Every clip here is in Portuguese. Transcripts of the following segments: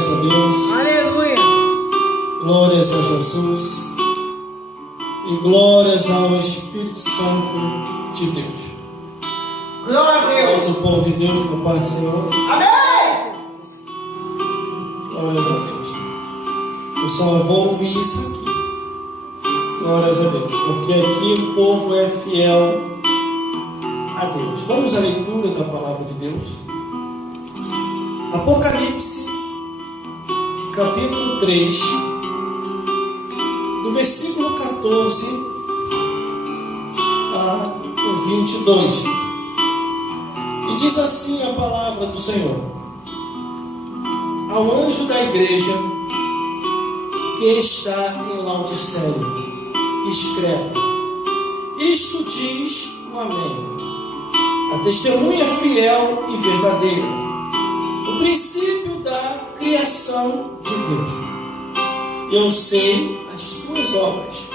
Glórias a Deus. Aleluia. Glórias a Jesus. E glórias ao Espírito Santo de Deus. Glória a Deus. Glórias ao povo de Deus, com Pai do Senhor. Amém. Glórias a Deus. Pessoal, eu vou ouvir isso aqui. Glórias a Deus. Porque aqui o povo é fiel a Deus. Vamos à leitura da palavra de Deus. Apocalipse, capítulo 3, do versículo 14 ao 22. E diz assim a palavra do Senhor: ao anjo da igreja que está em Laodiceia, escreve: isto diz o Amém, a testemunha fiel e verdadeira, o princípio da criação de Deus. Eu sei as tuas obras,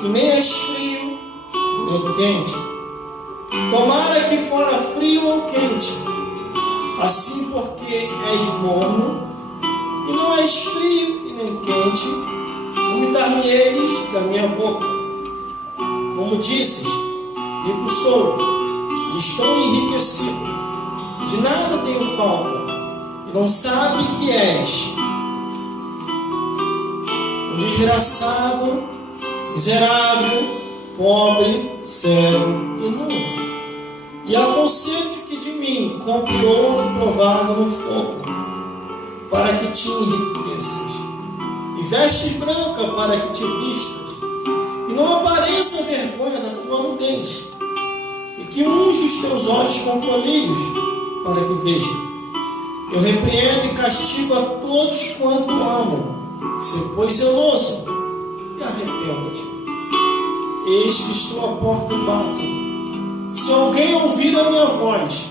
que nem és frio, nem quente. Tomara que fora frio ou quente, assim porque és morno, e não és frio e nem quente, vomitar-me-eis da minha boca. Como dizes, rico sou, e estou enriquecido, de nada tenho falta, e não sabe que és um desgraçado, miserável, pobre, cego e nu. E aconselho-te que de mim compre ouro provado no fogo, para que te enriqueças, e vestes branca para que te vistas, e não apareça a vergonha da tua nudez, e que unge os teus olhos com colírios, para que vejam. Eu repreendo e castigo a todos quanto amo. Se pois zeloso, e arrependa-te. Eis que estou à porta e bato. Se alguém ouvir a minha voz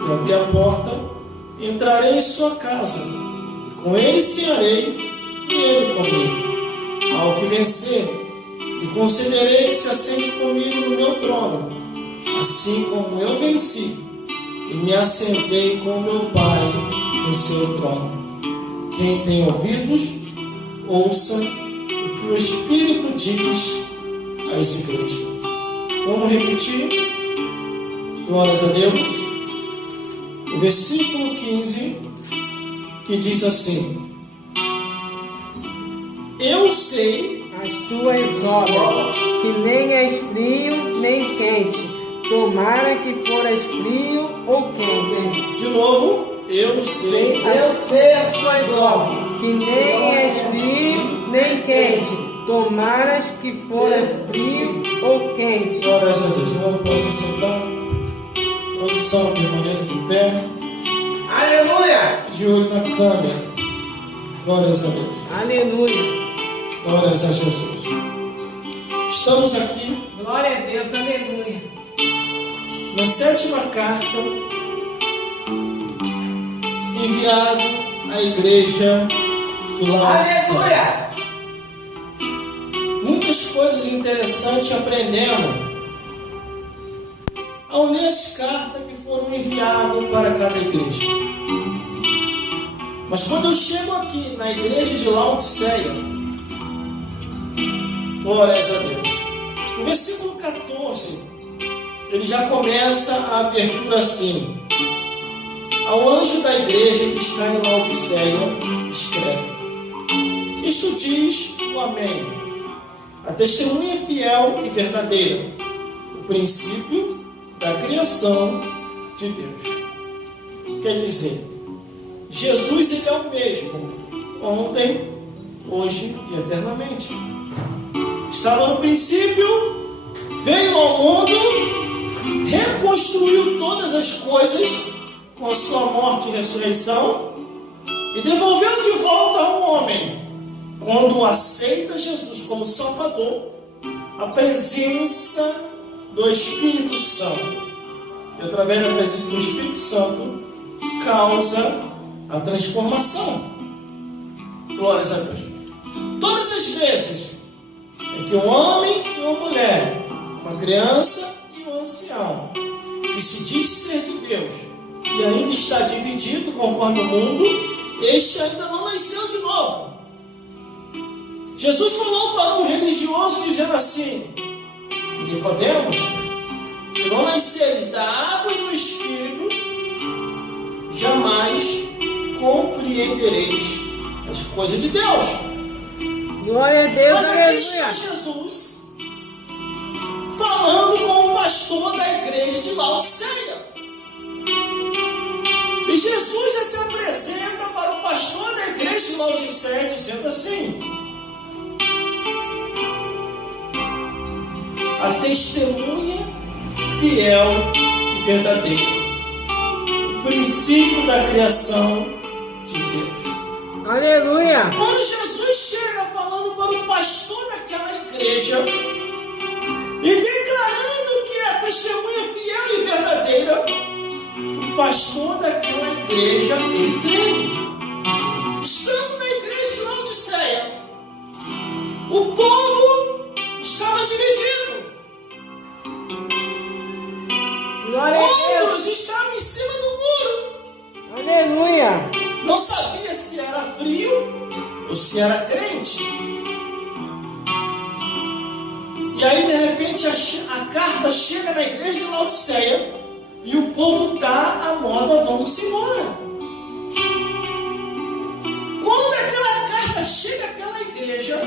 e abrir a porta, entrarei em sua casa, e com ele cearei, e ele comigo. Ao que vencer, lhe concederei que se assente comigo no meu trono, assim como eu venci e me assentei com meu Pai no seu trono. Quem tem ouvidos, ouça o que o Espírito diz às igrejas. Vamos repetir? Glórias a Deus. O versículo 15, que diz assim: eu sei As tuas obras, que nem és frio nem quente. Tomara que foras frio ou quente. de novo. Eu sei as tuas obras, Que nem és frio nem quente. Tomaras que foras frio ou quente. Glórias a Deus. Não pode se sentar. Produção, permaneça de pé, aleluia. de olho na câmera. Glórias a Deus. Aleluia. Glórias a Jesus. Estamos aqui Glória a Deus. Aleluia. na 7ª carta enviado à igreja de Laodiceia. Aleluia. Muitas coisas interessantes aprendemos ao ler as cartas que foram enviadas para cada igreja. Mas quando eu chego aqui na igreja de Laodiceia, glórias a Deus, no versículo 14, ele já começa a abertura assim: ao anjo da igreja que está em Laodiceia, escreve: isto diz o Amém, a testemunha fiel e verdadeira, o princípio da criação de Deus. Quer dizer, Jesus, ele é o mesmo, ontem, hoje e eternamente. Estava no princípio, veio ao mundo, reconstruiu todas as coisas com a sua morte e ressurreição, e devolveu de volta ao homem, quando aceita Jesus como Salvador, a presença do Espírito Santo. E através da presença do Espírito Santo, causa a transformação. Glórias a Deus. Todas as vezes em que um homem e uma mulher, uma criança e um ancião, que se diz ser de Deus e ainda está dividido conforme o mundo, este ainda não nasceu de novo. Jesus falou para um religioso dizendo assim: Nicodemos, se não nasceres da água e do Espírito, jamais compreendereis as coisas de Deus. Glória a Deus, Mas aqui está aleluia. Jesus falando com o pastor da igreja de Laodiceia. E Jesus já se apresenta para o pastor da igreja de Laodiceia dizendo assim: a testemunha fiel e verdadeira, o princípio da criação de Deus. Aleluia. Quando Jesus chega falando para o pastor daquela igreja e declarando que é a testemunha fiel e verdadeira, o pastor daquela igreja, ele treme. Estamos na igreja de Laodiceia. O povo estava dividido. Glória a Deus. Outros estavam em cima do muro. Aleluia. Não sabia se era frio ou se era crente. E aí, de repente, a carta chega na igreja de Laodiceia e o povo está à moda, vamos embora. Quando aquela carta chega àquela igreja,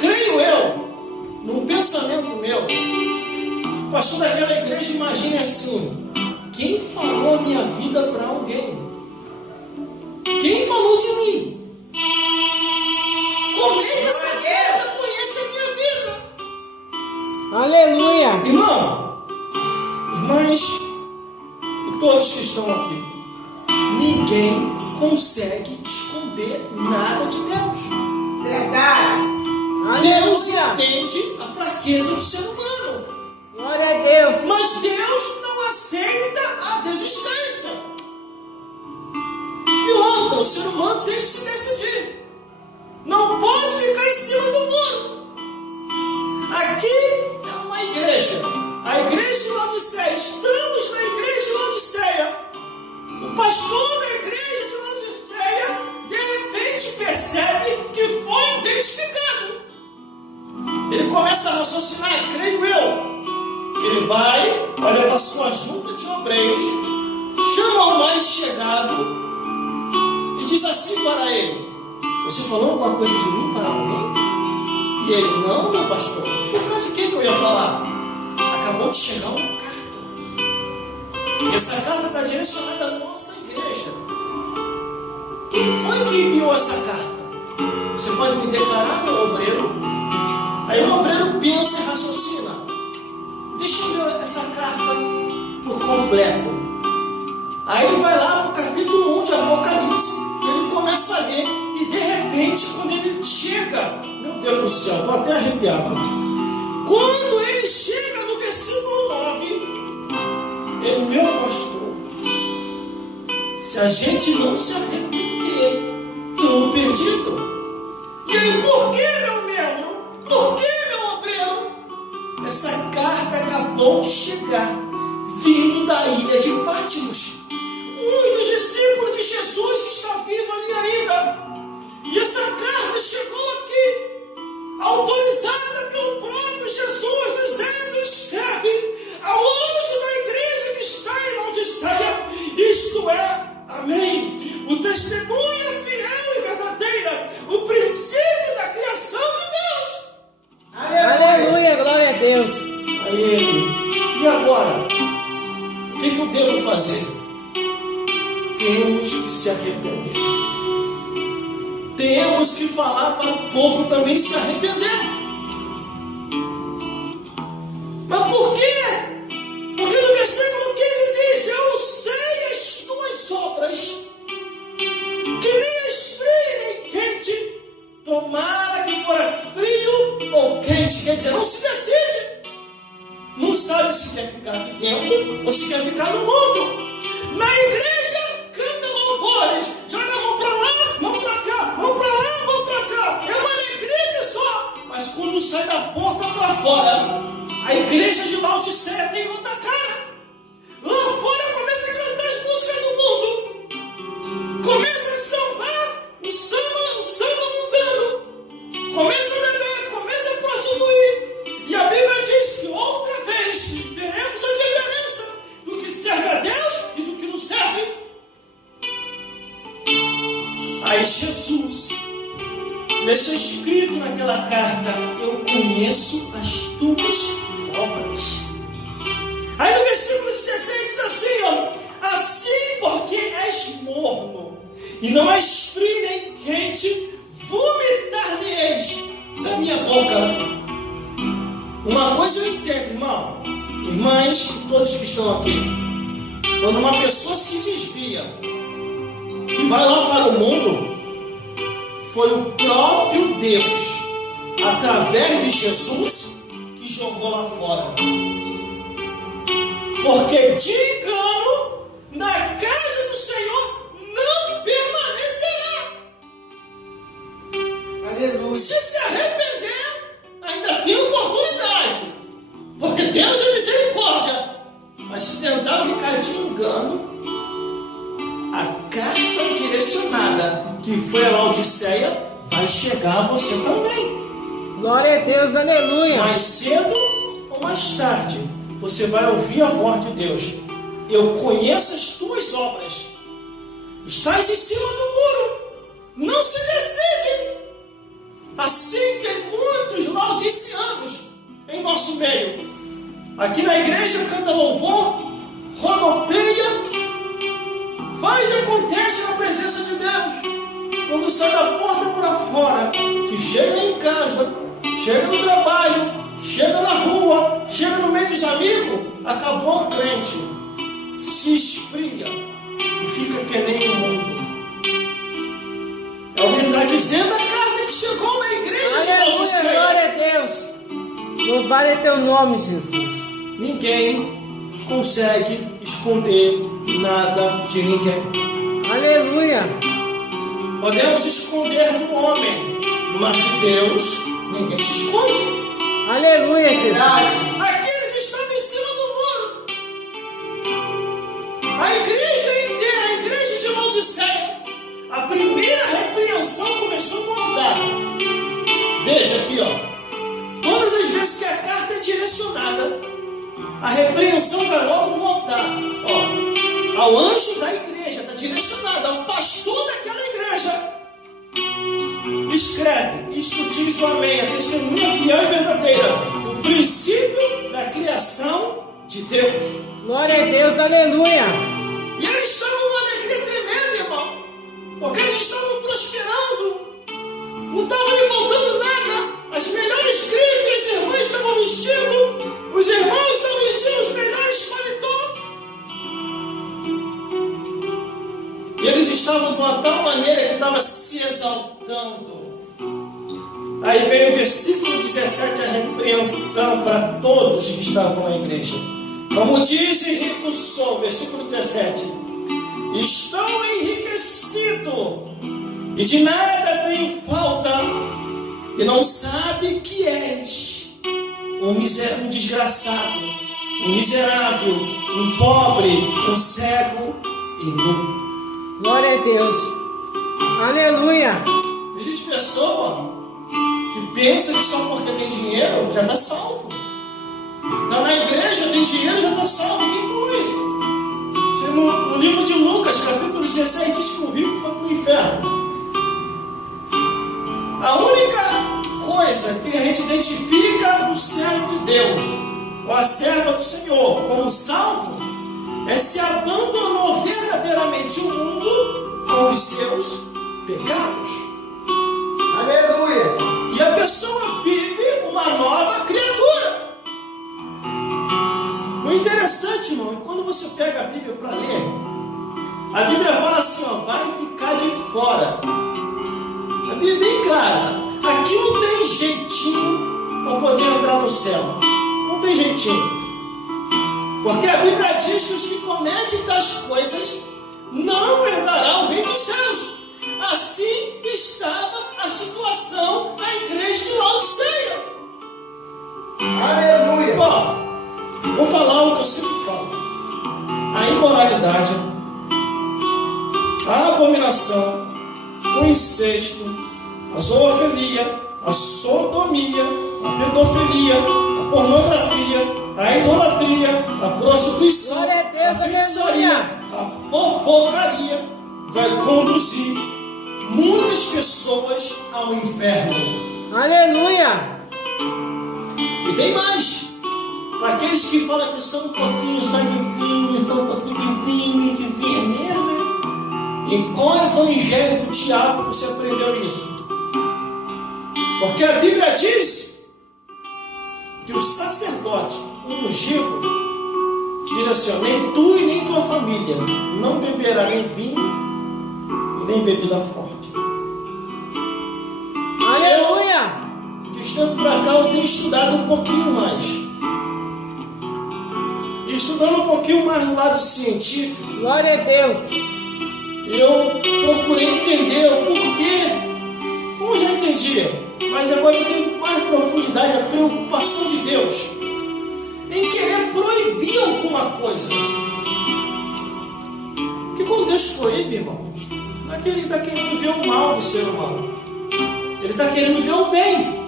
creio eu, num pensamento meu, o pastor daquela igreja imagina assim: quem falou a minha vida para alguém? Quem falou de mim? Como é que essa carta conhece a minha vida? Aleluia. Irmão, irmãs e todos que estão aqui, ninguém consegue esconder nada de Deus. Verdade. Deus Aleluia. entende a fraqueza do ser humano, Glória a Deus. mas Deus não aceita a desistência. E outra, o ser humano tem que se decidir. Não pode ficar em cima do muro. Aqui é uma igreja. A igreja de Laodiceia. Estamos na igreja de Laodiceia. O pastor da igreja de Laodiceia, de repente, percebe que foi identificado. Ele começa a raciocinar, creio eu. Ele vai, olha para a sua junta de obreiros, chama o mais chegado e diz assim para ele: você falou alguma coisa de mim para alguém? E ele: não, meu pastor. Por causa de que eu ia falar? Acabou de chegar uma carta. E essa carta está direcionada à nossa igreja. Quem foi que enviou essa carta? Você pode me declarar, meu obreiro? Aí o obreiro pensa e raciocina: deixa eu ler essa carta por completo. Aí ele vai lá para o capítulo 1 de Apocalipse. Ele começa a ler e de repente, quando ele chega, meu Deus do céu, vou até arrepiar. Quando ele chega no versículo 9, ele: meu pastor, se a gente não se arrepender, estou perdido. E ele: por que, meu membro? Por que, meu obreiro? Essa carta acabou de chegar, vindo da ilha de Patmos. Um dos discípulos de Jesus está vivo ali ainda. E essa carta chegou aqui, autorizada pelo próprio Jesus, dizendo: escreve ao anjo da igreja que está em Laodiceia, isto é, amém, o testemunha fiel e verdadeira, o princípio da criação de Deus. Aleluia. Glória a Deus. Aí ele: e agora? O que eu devo fazer? Temos que se arrepender. Temos que falar para o povo também se arrepender. Mas por quê? Porque no versículo 15 diz: eu sei as tuas obras, que nem és frio nem quente, tomara que fora frio ou quente. Quer dizer, não se decide. Não sabe se quer ficar aqui dentro ou se quer ficar no mundo. Na igreja, canta louvores, joga a mão para lá, mão para cá, mão para lá, mão para cá. É uma alegria que só. Mas quando sai da porta para fora, a igreja de Laodiceia tem outra cara. Lá fora começa a cantar as músicas do mundo. Começa Jesus deixa escrito naquela carta: eu conheço as tuas obras. Aí no versículo 16 diz assim, ó: assim porque és morno e não és frio nem quente, vomitar-me-eis da minha boca. Uma coisa eu entendo, irmão, irmãs e todos que estão aqui: quando uma pessoa se desvia e vai lá para o mundo, foi o próprio Deus, através de Jesus, que jogou lá fora. Porque de engano, na casa do Senhor não permanecerá. Aleluia. Se arrepender, ainda tem oportunidade, porque Deus é misericórdia. Mas se tentar ficar de engano, a carta direcionada que foi a Laodiceia vai chegar a você também. Glória a Deus, aleluia. Mais cedo ou mais tarde, você vai ouvir a voz de Deus: eu conheço as tuas obras, estás em cima do muro, não se decide. Assim tem muitos laodiceanos em nosso meio. Aqui na igreja canta louvor, rodopeia, faz e acontece na presença de Deus. Quando sai da porta para fora, que chega em casa, chega no trabalho, chega na rua, chega no meio dos amigos, acabou o crente, se esfria e fica que nem o mundo. É o que está dizendo a carta que chegou na igreja de Aleluia, Laodiceia. glória a Deus. Louvado é teu nome, Jesus. Ninguém consegue esconder nada de ninguém. Aleluia. Podemos esconder do homem, mas de Deus ninguém se esconde. Aleluia, Jesus. Aqui eles estavam em cima do muro. A igreja inteira, a igreja de Laodiceia, a primeira repreensão começou com andar. Veja aqui, ó. Todas as vezes que a carta é direcionada, a repreensão vai logo no altar. Ó, ao anjo da igreja, está direcionada ao pastor daquela igreja. Escreve: isto diz o Amém, a testemunha fiel e verdadeira, o princípio da criação de Deus. Glória a Deus, aleluia. E eles estavam numa alegria tremenda, irmão, porque eles estavam prosperando, não estava lhe faltando nada. As melhores grifes, as irmãs estavam vestindo, os irmãos estavam vestindo os melhores paletós. E eles estavam de uma tal maneira que estava se exaltando. Aí vem o versículo 17, a repreensão para todos que estavam na igreja. Como diz Henrique Sol, versículo 17: estão enriquecidos e de nada tenho falta, e não sabe que és um desgraçado, um miserável, um pobre, um cego e nu. Glória a Deus. Aleluia. Existe pessoa que pensa que só porque tem dinheiro já está salvo. Está na igreja, tem dinheiro, já está salvo. Quem falou isso? No livro de Lucas, capítulo 16, diz que o rico foi para o inferno. A única coisa que a gente identifica o servo de Deus, ou a serva do Senhor, como salvo, é se abandonou verdadeiramente o mundo com os seus pecados. Aleluia. E a pessoa vive uma nova criatura. O interessante, irmão, é quando você pega a Bíblia para ler, a Bíblia fala assim, ó: vai ficar de fora. A Bíblia é bem clara. Aqui não tem jeitinho para poder entrar no céu. Não tem jeitinho. Porque a Bíblia diz que os que cometem tais coisas não herdarão o reino dos céus. Assim estava a situação da igreja de Laodiceia. Aleluia. Ó, vou falar o que eu sempre falo: a imoralidade, a abominação, o incesto, a zoofilia, a sodomia, a pedofilia, a pornografia, a idolatria, a prostituição, Glória a Deus, a feitiçaria, aleluia. a fofocaria vai conduzir muitas pessoas ao inferno. Aleluia. E tem mais. Para aqueles que falam que são um pouquinho só de vinho, são um pouquinho de vinho mesmo. Em qual evangelho do diabo você aprendeu isso? Porque a Bíblia diz que o sacerdote, o ungido, diz assim, ó, nem tu e nem tua família não beberá nem vinho e nem bebida forte. Aleluia. De tempo para cá eu tenho estudado um pouquinho mais. E estudando um pouquinho mais do lado científico, Glória a Deus. eu procurei entender o porquê. Como eu já entendi, mas agora eu tenho mais profundidade a preocupação de Deus em querer proibir alguma coisa. Porque quando Deus proíbe, irmão, não é que Ele está querendo ver o mal do ser humano. Ele está querendo ver o bem.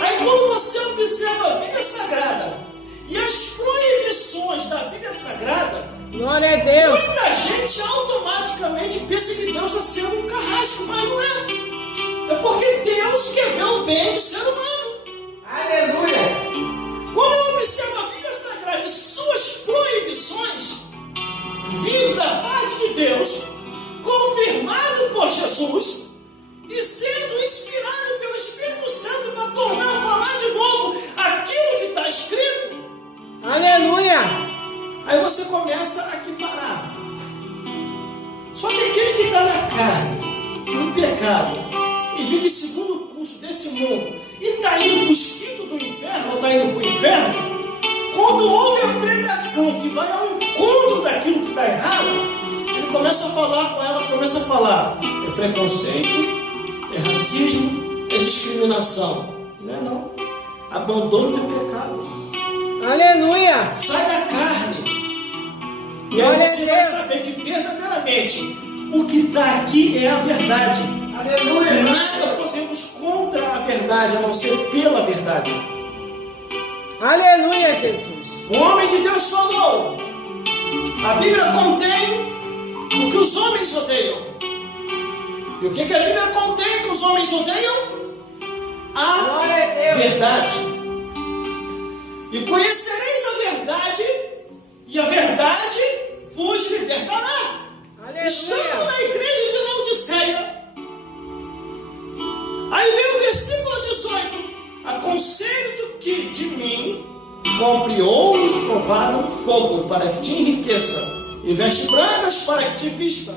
Aí quando você observa a Bíblia Sagrada e as proibições da Bíblia Sagrada, Glória a Deus. muita gente automaticamente pensa que Deus está sendo um carrasco, mas não é. É porque Deus quer ver o bem do ser humano. Aleluia. Quando eu observo a Bíblia Sagrada e suas proibições, vindo da parte de Deus, confirmado por Jesus e sendo inspirado pelo Espírito Santo para tornar a falar de novo aquilo que está escrito, Aleluia. aí você começa a equiparar. Só que aquele que está na carne, no pecado, e vive segundo o curso desse mundo, e está indo para o esquito do inferno, ou está indo para o inferno, quando houve a pregação que vai ao encontro daquilo que está errado, ele começa a falar com ela, começa a falar, é preconceito, é racismo, é discriminação. Não é não. Abandono do pecado. Aleluia. Sai da carne. E Glória aí você a vai Deus. saber que verdadeiramente o que está aqui é a verdade. Aleluia. Nada podemos contra a verdade, a não ser pela verdade. Aleluia, Jesus. O homem de Deus falou. A Bíblia contém o que os homens odeiam. E o que a Bíblia contém que os homens odeiam? A Glória a Deus. verdade. E conhecereis a verdade, e a verdade vos libertará. Estamos Aleluia. na igreja de Laodiceia. Aí vem o versículo 18. Aconselho-te que de mim compre ouros provados no fogo, para que te enriqueça, e vestes brancas para que te vista,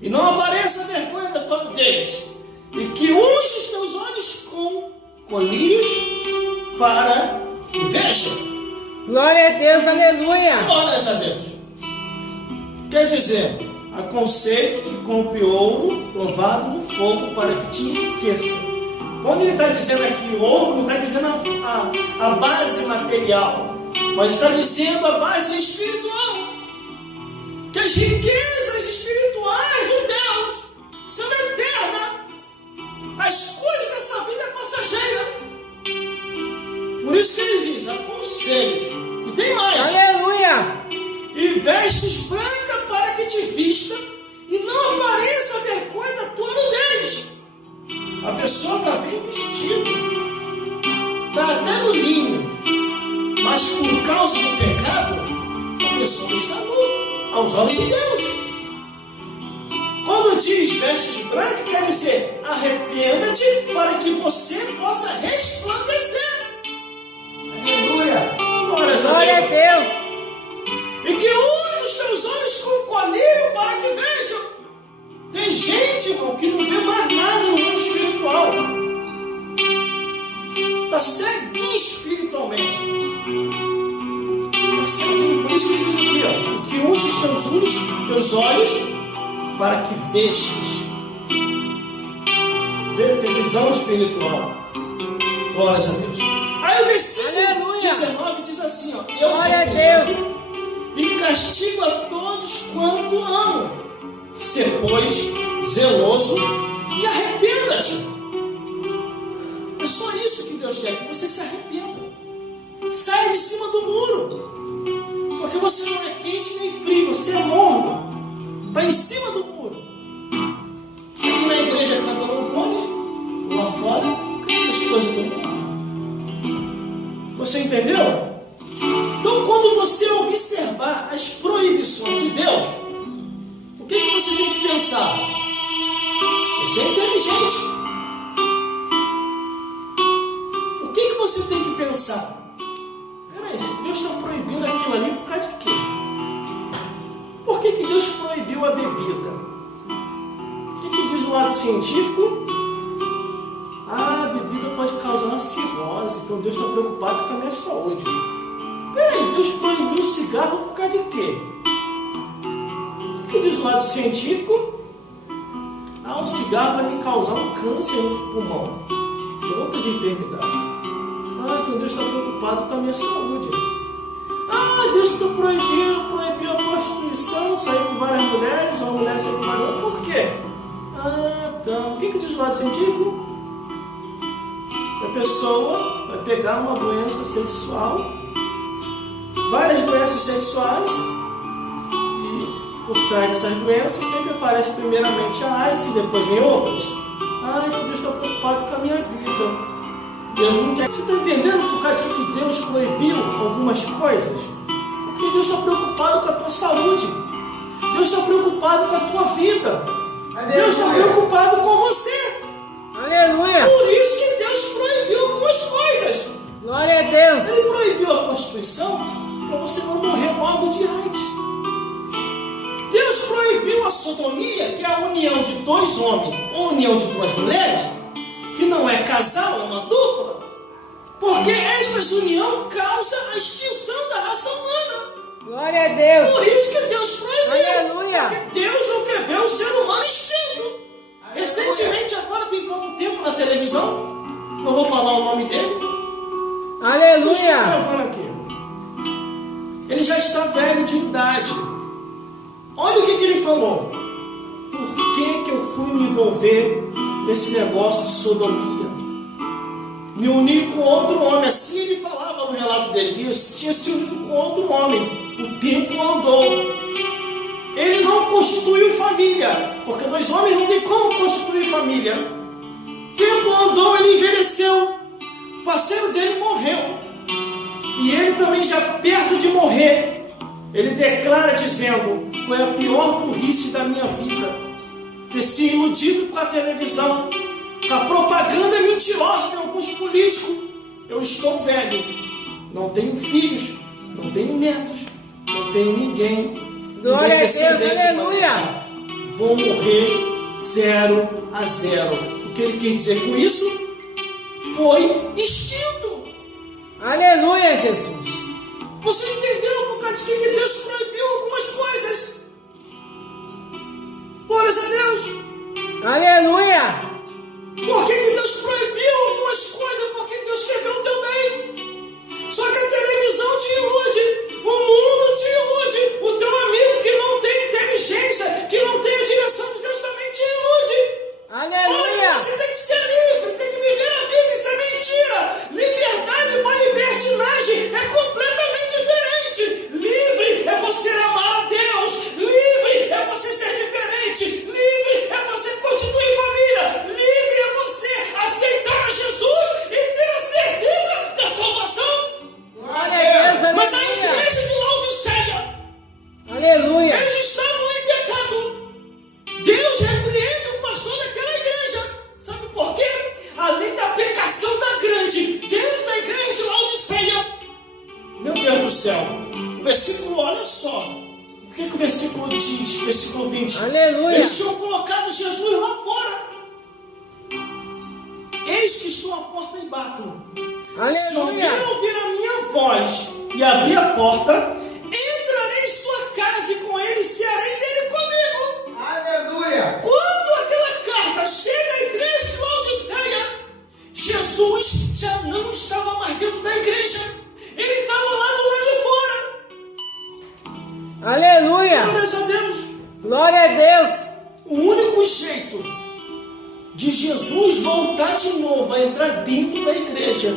e não apareça a vergonha da tua nudez, e que unge os teus olhos com colírios para que veja. Glória a Deus. Aleluia. Glórias a Deus. Quer dizer, aconselho que compre ouro provado no fogo para que te enriqueça. Quando ele está dizendo aqui ouro, não está dizendo a base material, mas está dizendo a base espiritual. Que as riquezas espirituais de Deus são eternas. As coisas dessa vida é passageira. Por isso que ele diz, aconselho-te. E tem mais. Aleluia. E vestes branca para que te vista e não apareça a vergonha da tua nudez. A pessoa está bem vestida, está até no linho, mas por causa do pecado, a pessoa está nua aos olhos de Deus. Quando diz vestes branca, quer dizer arrependa-te para que você possa resplandecer. Aleluia. Glórias a Glória a Deus. Deus. E que use os teus olhos com colírio para que vejam. Tem gente, irmão, que não vê mais nada no mundo espiritual. Está ceguinho espiritualmente. Está ceguinho. Por isso que diz aqui, ó. O que unge os teus olhos para que vejas. Tem visão espiritual. Glórias a Deus. Aí o versículo Aleluia. 19 diz assim, ó. Eu Glória a repreendo Deus. e castigo a todos quanto amo. Se pois zeloso e arrependa-te. É só isso que Deus quer, que você se arrependa. Saia de cima do muro. Porque você não é quente nem frio, você é morno. Está em cima do muro. científico, a bebida pode causar uma cirrose, então Deus está preocupado com a minha saúde. Peraí, Deus proibiu o cigarro por causa de quê? O que diz o lado científico? O cigarro vai me causar um câncer no pulmão e outras enfermidades. Então Deus está preocupado com a minha saúde. Deus proibiu a prostituição, sair com várias mulheres, uma mulher sair com várias. Por quê? O que diz o lado científico? A pessoa vai pegar uma doença sexual, várias doenças sexuais, e por trás dessas doenças sempre aparece primeiramente a AIDS e depois vem outras. Então Deus está preocupado com a minha vida. Deus não quer. Você está entendendo por causa de que Deus proibiu algumas coisas? Porque Deus está preocupado com a tua saúde. Deus está preocupado com a tua vida. Aleluia. Deus está preocupado com você. Aleluia. Por isso que Deus proibiu algumas coisas. Glória a Deus. Ele proibiu a prostituição para você não morrer logo de AIDS. Deus proibiu a sodomia, que é a união de dois homens ou união de duas mulheres, que não é casal, é uma dupla, porque esta união causa a extinção da raça humana. Glória a Deus. Por isso que Deus proibiu. Aleluia. Porque Deus não quer ver o ser humano extinto. Recentemente, agora tem pouco tempo na televisão, não vou falar o nome dele. Eu estou Aleluia. gravando aqui. Ele já está velho de idade. Olha o que ele falou. Por que eu fui me envolver nesse negócio de sodomia? Me uni com outro homem. Assim ele falava no relato dele, que tinha se unido com outro homem. O tempo andou. Ele não constituiu família, porque dois homens não tem como constituir família. O tempo andou, ele envelheceu. O parceiro dele morreu. E ele também já perto de morrer, ele declara dizendo: foi a pior burrice da minha vida ter se iludido com a televisão, com a propaganda mentirosa de alguns políticos. Eu estou velho, não tenho filhos, não tenho netos, não tenho ninguém. Glória a Deus, descendente para aleluia. deixar. Vou morrer 0 a 0. O que ele quer dizer com isso? Foi extinto. Aleluia, Jesus. Você entendeu por causa de que Deus proibiu algumas coisas? Glórias a Deus. Aleluia. Por que Deus proibiu algumas coisas? Porque Deus quer ver o teu bem. Só que a televisão te ilude, o mundo te ilude, o teu amigo que não tem inteligência, que não tem a direção de Deus também te ilude. Fala Aleluia. que você tem que ser livre, tem que viver a vida, isso é mentira. Liberdade para libertinagem é completamente diferente. Livre é você amar a Deus, livre é você ser diferente, livre é você constituir família, livre é você aceitar Jesus e ter a certeza da salvação. Glória a Deus, Mas a aleluia. igreja de Laodiceia, Aleluia. eles estavam em pecado. Deus repreende o pastor daquela igreja. Sabe por quê? Além da pecação da grande dentro da igreja de Laodiceia. Meu Deus do céu. O versículo, olha só. O que o versículo diz? Versículo 20. Aleluia. Eles tinham colocado Jesus lá fora. Eis que estou à porta e bato. Se alguém Aleluia. ouvir a minha voz e abrir a porta, entrarei em sua casa e com ele cearei e ele comigo. Aleluia. Quando aquela carta chega à igreja de Laodiceia, Jesus já não estava mais dentro da igreja. Ele estava lá do lado de fora. Aleluia. Glórias a Deus. Glória a Deus. O único jeito de Jesus voltar de novo a entrar dentro da igreja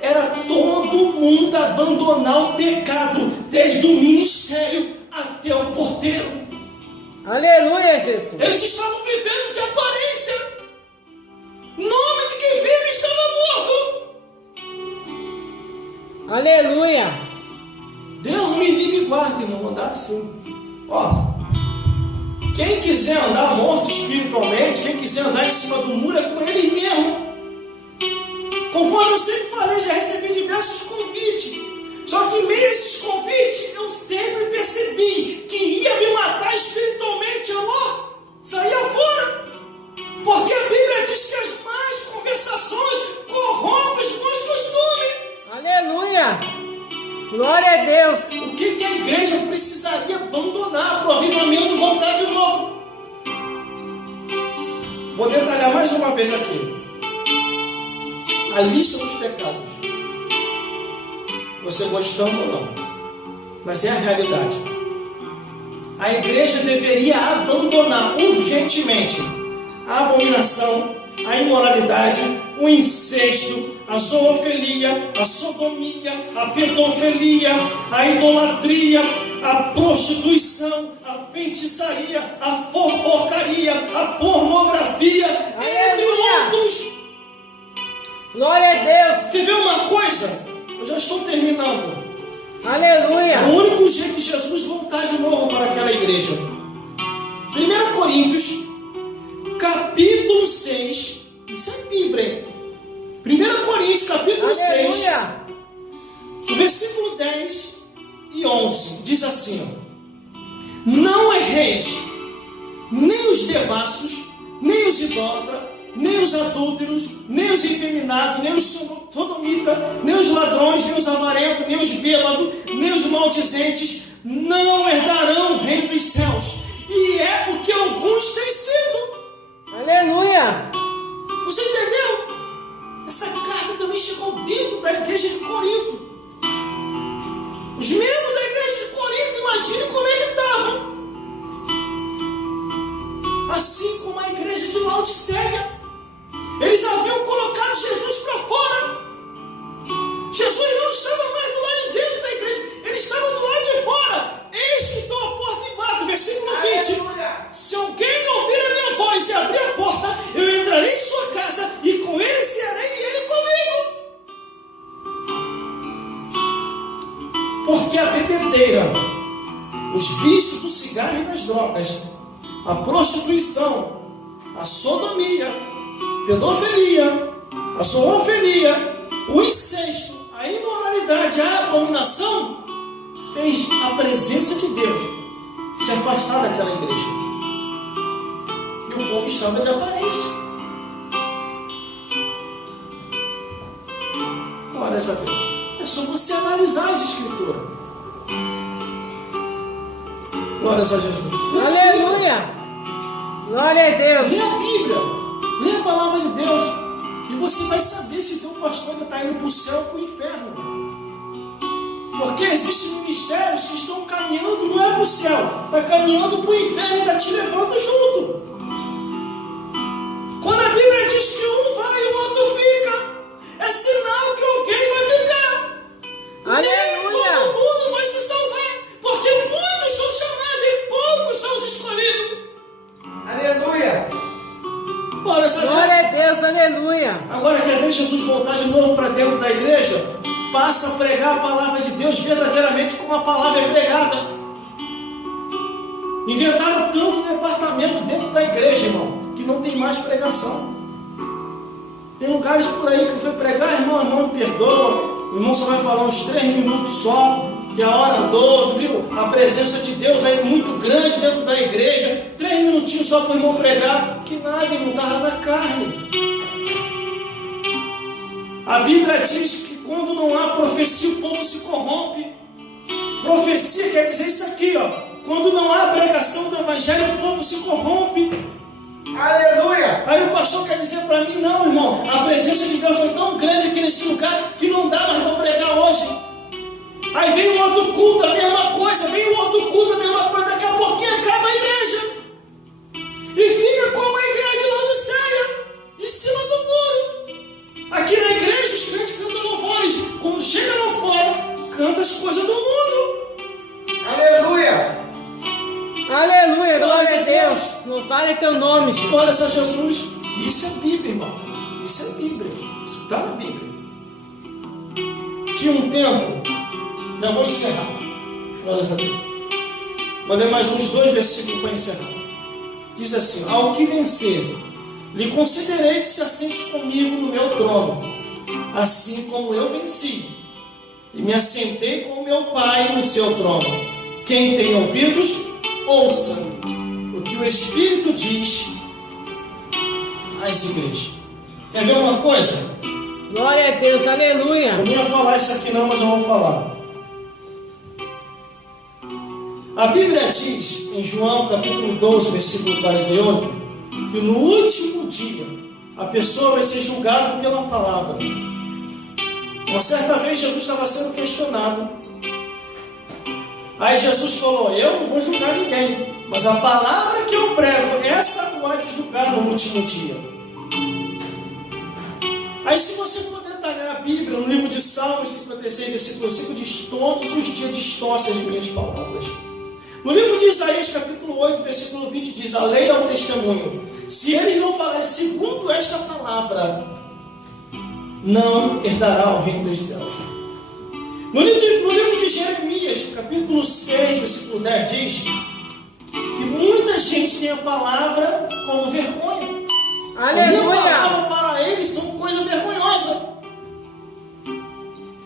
era todo mundo abandonar o pecado, desde o ministério até o porteiro. Aleluia, Jesus. Eles estavam vivendo de aparência. Nome de quem vive estava morto. Aleluia. Deus me livre e guarde, irmão, andar assim. Ó, quem quiser andar morto espiritualmente, quem quiser andar em cima do muro é com ele mesmo. Conforme eu sempre falei, já recebi diversos convites. Só que meio a esses convites, eu sempre percebi que ia me matar espiritualmente. Eu saía fora. mais uma vez aqui. A lista dos pecados. Você gostando ou não. Mas é a realidade. A igreja deveria abandonar urgentemente a abominação, a imoralidade, o incesto, a zoofilia, a sodomia, a pedofilia, a idolatria, a prostituição, a feitiçaria, a fofocaria, a pornografia, entre outros. Glória a Deus. Quer ver uma coisa? Eu já estou terminando. Aleluia. O único jeito de Jesus voltar de novo para aquela igreja. 1 Coríntios, capítulo 6. Isso é Bíblia. 1 Coríntios, capítulo 6, Aleluia. versículo 10 e 11. Diz assim: não erreis, nem os devassos, nem os idólatras, nem os adúlteros, nem os efeminados, nem os sodomitas, nem os ladrões, nem os avarentos, nem os bêbados, nem os maldizentes, não herdarão o reino dos céus. E é porque alguns têm sido. Aleluia. Você entendeu? Essa carta também chegou dentro da igreja de Corinto. Os membros da igreja de Corinto, imagine como é que estavam. Assim como a igreja de Laodiceia. Eles haviam colocado Jesus para fora. Jesus não estava mais do lado de dentro da igreja. Ele estava do lado de fora. Eis que estou à porta e bato. Versículo 20. Se alguém ouvir a minha voz e abrir a porta, eu entrarei em sua casa e com ele serei e ele comigo. Porque a bebedeira, os vícios do cigarro e das drogas, a prostituição, a sodomia, pedofilia, a zoofilia, o incesto, a imoralidade, a abominação, fez a presença de Deus se afastar daquela igreja. E o povo estava de aparência. Glórias a Deus. É só você analisar as escrituras. Glórias a Jesus. Aleluia. Glória a Deus. Lê a Bíblia. Lê a palavra de Deus. E você vai saber se teu pastor está indo para o céu ou para o inferno. Porque existem ministérios que estão caminhando, não é para o céu, está caminhando para o inferno e está te levando junto. Quando a Bíblia diz que um vai e o outro fica, é sinal que alguém vai ficar. Nem todo mundo vai se salvar, porque muitos são chamados e poucos são os escolhidos. Aleluia. Glória a Deus, aleluia. Agora quer ver Jesus voltar de novo para dentro da igreja? Passa a pregar a palavra de Deus verdadeiramente como a palavra é pregada. Inventaram tanto departamento dentro da igreja, irmão, que não tem mais pregação. Tem lugares por aí que eu fui pregar, irmão, me perdoa. O irmão só vai falar uns 3 minutos só, que a hora andou, viu? A presença de Deus aí muito grande dentro da igreja. 3 minutinhos só para o irmão pregar, que nada, irmão, estava na carne. A Bíblia diz que quando não há profecia, o povo se corrompe. Profecia quer dizer isso aqui, ó. Quando não há pregação do evangelho, o povo se corrompe. Aleluia. Aí o pastor quer dizer para mim, não, irmão, a presença de Deus foi tão grande aqui nesse lugar que não dá mais para pregar hoje. Aí vem um outro culto, a mesma coisa, vem um outro culto, a mesma coisa, daqui a pouquinho acaba a igreja. E fica como a igreja de Laodiceia, em cima do muro. Aqui na igreja os crentes cantam louvores. Quando chega lá fora, canta as coisas do mundo. Aleluia. Aleluia, glória a Deus. Louvado é teu nome, Jesus. Glória a Jesus. Isso é Bíblia, irmão. Isso é Bíblia. Isso está na Bíblia. Tinha um tempo, já vou encerrar. Glória a Deus. Vou ler mais uns 2 versículos para encerrar. Diz assim: ao que vencer, lhe concederei que se assente comigo no meu trono, assim como eu venci, e me assentei com o meu Pai no seu trono. Quem tem ouvidos, ouça o que o Espírito diz às igrejas. Quer ver uma coisa? Glória a Deus, aleluia. Eu não ia falar isso aqui não, mas eu vou falar. A Bíblia diz, em João capítulo 12, versículo 48, que no último dia a pessoa vai ser julgada pela palavra. Uma certa vez Jesus estava sendo questionado. Aí Jesus falou: eu não vou julgar ninguém, mas a palavra que eu prego, essa não há de julgar no último dia. Aí se você for detalhar a Bíblia, no livro de Salmos 56, versículo 5, diz: todos os dias distorcem as minhas palavras. No livro de Isaías, capítulo 8, versículo 20, diz: a lei é o testemunho. Se eles não falarem segundo esta palavra, não herdará o reino dos céus. No livro de Jeremias, capítulo 6, versículo 10, diz que muita gente tem a palavra como vergonha. Aleluia! A palavra para eles são coisa vergonhosa.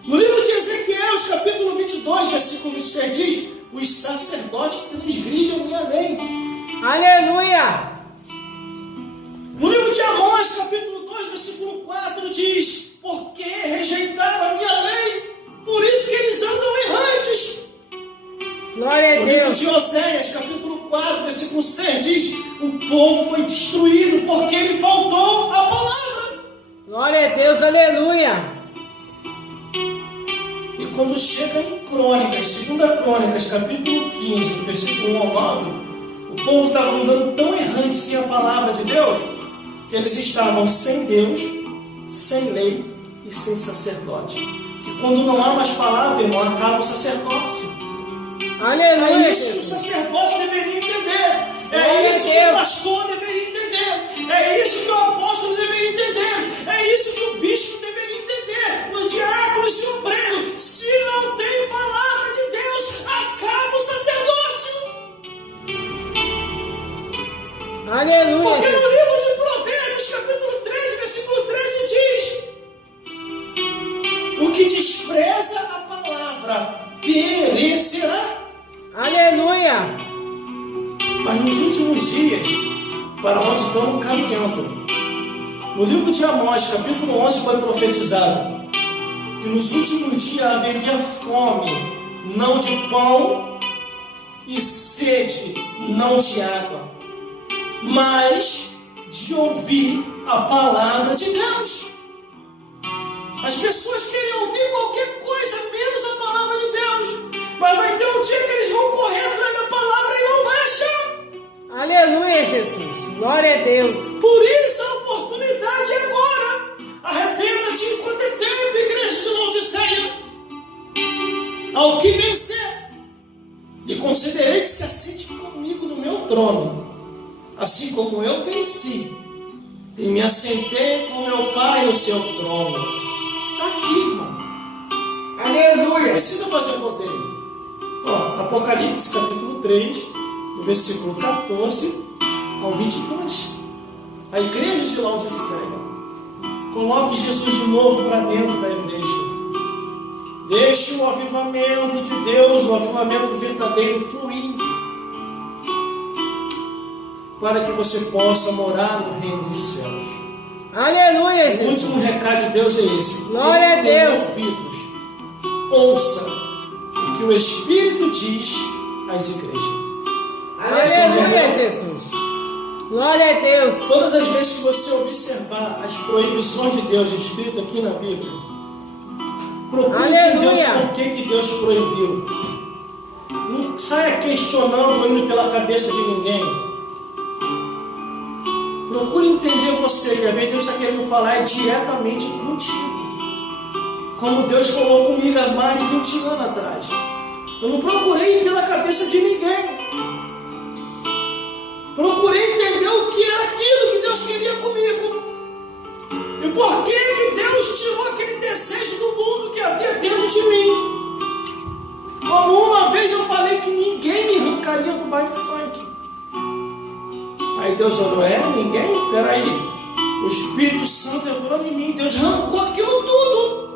No livro de Ezequiel, capítulo 22, versículo 26, diz: os sacerdotes transgridem a minha lei. Aleluia! No livro de Amós, capítulo 2, versículo 4, diz: porque rejeitaram a minha lei, por isso que eles andam errantes. Glória a No livro Deus! de Oséias, capítulo 4, versículo 6, diz: o povo foi destruído porque lhe faltou a palavra. Glória a Deus, aleluia! E quando chega em Crônicas, 2 Crônicas, capítulo 15, versículo 1 ao 9, o povo estava andando tão errante sem a palavra de Deus, que eles estavam sem Deus, sem lei e sem sacerdote. E quando não há mais palavra, irmão, acaba o sacerdócio. Aleluia! É isso que o sacerdote deveria entender. É isso que o pastor deveria entender. É isso que o apóstolo deveria entender. É isso que o bispo deveria entender. Os diáconos e o obreiro. Se não tem palavra de Deus, acaba o sacerdócio. Aleluia! Porque no livro de Provérbios, capítulo 13, versículo 13, diz: o que despreza a palavra perecerá. Aleluia! Mas nos últimos dias, para onde estamos caminhando, no livro de Amós, capítulo 11, foi profetizado que nos últimos dias haveria fome, não de pão, e sede, não de água, mas de ouvir a palavra de Deus. As pessoas querem ouvir qualquer coisa, menos a palavra de Deus. Mas vai ter um dia que eles vão correr atrás da palavra e não vai achar. Aleluia, Jesus! Glória a Deus! Por isso a oportunidade é agora. Arrependa-te enquanto é tempo, igreja de Laodiceia. Ao que vencer, lhe concederei que se assente comigo no meu trono, assim como eu venci e me assentei com meu Pai no seu trono. Está aqui, irmão. Aleluia! Precisa fazer roteiro. Ó, Apocalipse capítulo 3, do versículo 14 ao 22. A igreja de Laodiceia. Coloque Jesus de novo para dentro da igreja. Deixe o avivamento de Deus, o avivamento verdadeiro fluir, para que você possa morar no reino dos céus. Aleluia, O Jesus! último recado de Deus é esse. Glória a Quem tem Deus. ouvidos, ouça o que o Espírito diz às igrejas. Aleluia, Jesus! Glória a Deus! Todas as vezes que você observar as proibições de Deus escritas aqui na Bíblia, procure entender o porquê que Deus proibiu. Não saia questionando ou indo pela cabeça de ninguém. Procure entender você, que às vezes Deus está querendo falar diretamente contigo. Como Deus falou comigo há mais de 20 anos atrás. Eu não procurei ir pela cabeça de ninguém. Procurei entender o que era aquilo que Deus queria comigo. E por que Deus tirou aquele desejo do mundo que havia dentro de mim. Como uma vez eu falei que ninguém me arrancaria do baile funk. Aí Deus olhou: ninguém? Peraí. O Espírito Santo entrou em mim, Deus arrancou aquilo tudo.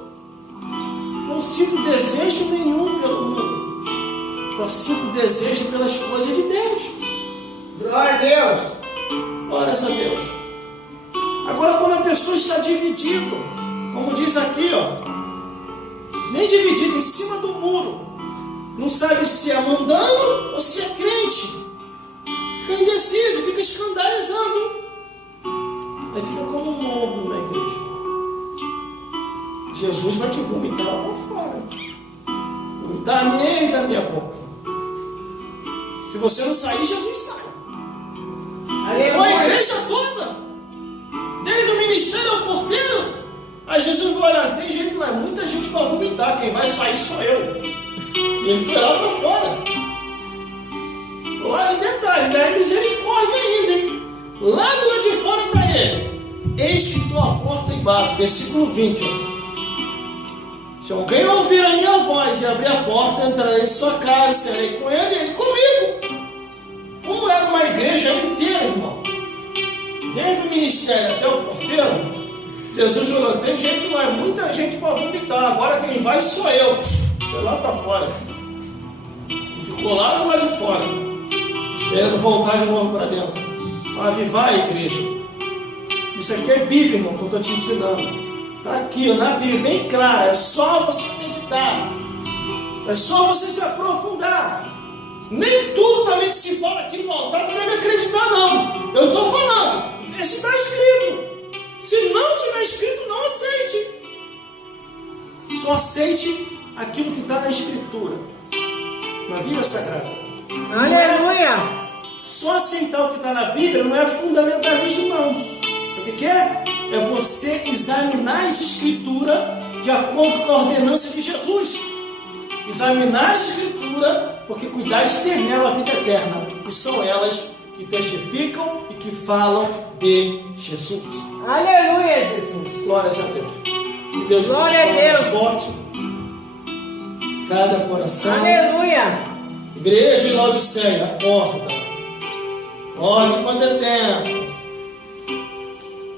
Não sinto desejo nenhum pelo mundo. Só sinto desejo pelas coisas de Deus. Glória a Deus! Glórias a Deus. Agora, quando a pessoa está dividida, como diz aqui, nem dividida, em cima do muro, não sabe se é mundano ou se é crente, fica indeciso, fica escandalizando, aí fica como um você não sair, Jesus sai. Com a Aleluia. igreja toda, desde o ministério ao porteiro. Aí Jesus falou: olha, tem gente lá, muita gente para vomitar, quem vai sair sou eu. E ele foi lá para fora. Olha, detalhe, ainda é misericórdia ainda, hein? Lá do lado de fora está ele. Eis que estou à porta e bato. Versículo 20. Ó. Se alguém ouvir a minha voz e abrir a porta, eu entrarei em sua casa, serei com ele e ele comigo. Como era uma igreja inteira, irmão. Desde o ministério até o porteiro, Jesus falou: tem gente lá, muita gente para vomitar. Agora quem vai sou eu. Foi lá para fora. E ficou lá do lado de fora, querendo voltar de novo para dentro. Avivar a igreja. Isso aqui é Bíblia, irmão, que eu estou te ensinando. Está aqui, ó, na Bíblia, bem claro. É só você meditar. É só você se aprofundar. Nem tudo também que se fala aqui no altar tu deve acreditar, não. Eu estou falando. Esse está escrito. Se não estiver escrito, não aceite. Só aceite aquilo que está na Escritura, na Bíblia Sagrada. Aleluia! Só aceitar o que está na Bíblia não é fundamentalismo, não. O que é? É você examinar as Escrituras de acordo com a ordenança de Jesus. Examinar as Escrituras, porque cuidaste ter nela a vida eterna. E são elas que testificam e que falam de Jesus. Aleluia, Jesus! Glórias a Deus. Que Deus Glória a Deus. transporte cada coração. Aleluia! Igreja de Laodiceia, acorda. Olhe quanto é tempo.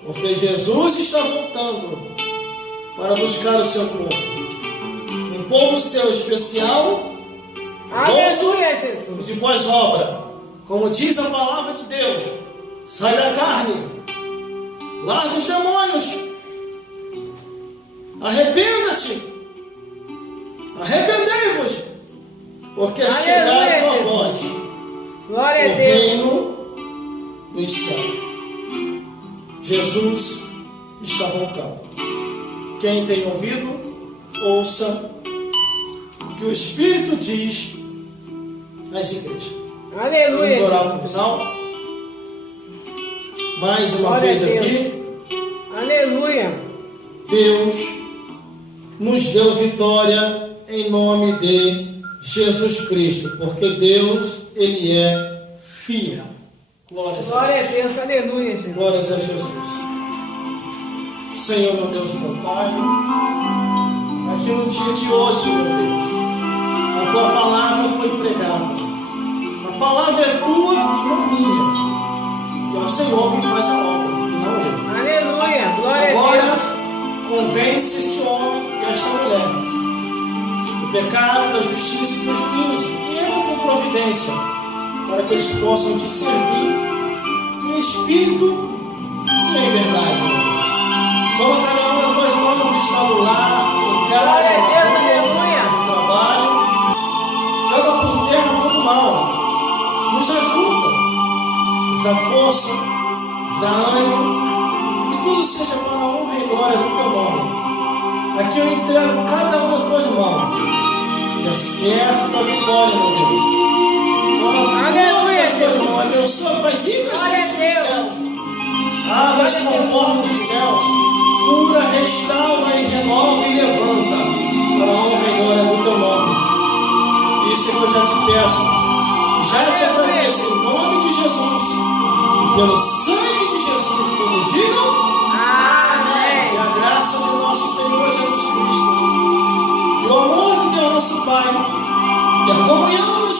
Porque Jesus está voltando para buscar o seu povo. Um povo seu especial, Aleluia, e Jesus! de pós-obra. Como diz a palavra de Deus: sai da carne, larga os demônios, arrependa-te, arrependei-vos, porque é chegada a tua Jesus. voz, Glória a o Deus! reino dos céus. Jesus está voltando. Quem tem ouvido, ouça o que o Espírito diz nas igrejas. Aleluia, Vamos orar no Jesus! final. Mais uma Glória a vez Deus! aqui. Aleluia! Deus nos deu vitória em nome de Jesus Cristo, porque Deus, Ele é fiel. Glórias a Glória a Deus. Deus! Aleluia, Jesus! Glórias a Jesus. Senhor, meu Deus, meu Pai, aqui no dia de hoje, meu Deus, a Tua palavra foi pregada. A palavra é Tua e não minha. E é o Senhor que faz a obra, e não eu. Aleluia! Glória Agora, a Deus! convence este homem e esta mulher do pecado, da justiça e dos juízos, e entra com providência, para que eles possam te servir em espírito e em verdade, meu Deus. Toma cada um das tuas mãos que está no lar, em casa, Glória a Deus! na rua, Aleluia! no trabalho. Joga por terra todo mal. Nos ajuda, nos dá força, nos dá ânimo, que tudo seja para a honra e glória do teu nome. Aqui eu entrego cada um nas tuas mãos. E acerta a vitória, meu Deus. Toma Aleluia, todas as tuas Jesus. mãos. Abençoa, Pai, ricas Glória a bênçãos dos Deus. céus. Abre as comportas dos céus. Cura, restaura e renova e levanta para a honra e glória do teu nome. Isso que eu já te peço. Já te agradeço em nome de Jesus. E pelo sangue de Jesus. Todos digam. Amém! E a graça do nosso Senhor Jesus Cristo, e o amor de Deus nosso Pai, e a comunhão do